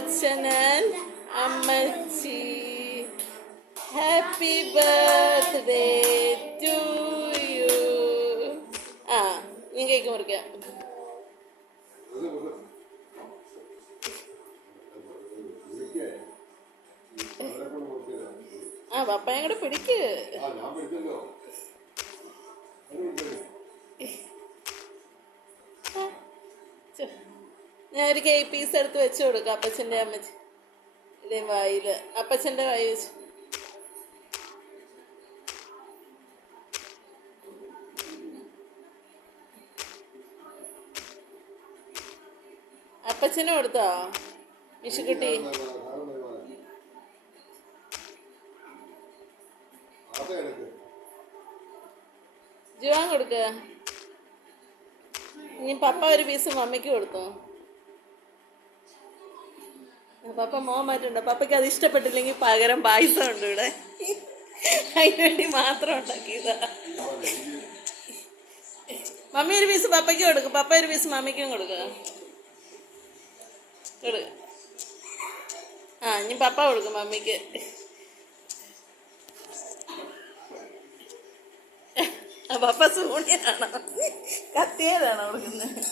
അപ്പച്ചൻ and അമ്മച്ചി. Happy birthday to you. ആ നീ കേക്ക് മുറിക്കാം. ആ പപ്പായും കൂടെ പിടിക്ക്. ഞാൻ ഒരു കേക്ക് പീസ് എടുത്ത് വെച്ച് കൊടുക്കാം അപ്പച്ചൻ്റെ അമ്മച്ചി ഇതേ വായില്. അപ്പച്ചൻ്റെ വായി വെച്ച് അപ്പച്ചനും കൊടുത്തോ മിഷുക്കുട്ടി? ജുവാൻ കൊടുക്ക. ഇനി പപ്പ ഒരു പീസ് മമ്മിക്ക് കൊടുത്തോ? പപ്പ മോൻ മാറ്റുണ്ടോ? പപ്പയ്ക്ക് അത് ഇഷ്ടപ്പെട്ടില്ലെങ്കിൽ പകരം പായസം ഉണ്ട് ഇവിടെ. അതിന് വേണ്ടി മാത്രം ഉണ്ടാക്കിയതാ. മമ്മി ഒരു പീസ് പപ്പയ്ക്ക് കൊടുക്കും, പപ്പ ഒരു പീസ് മമ്മിക്കും കൊടുക്കുക. ആ ഇനി പപ്പ കൊടുക്കും മമ്മിക്ക്. പപ്പ സൂണിയാണോ കത്തിയതാണോ കൊടുക്കുന്നത്?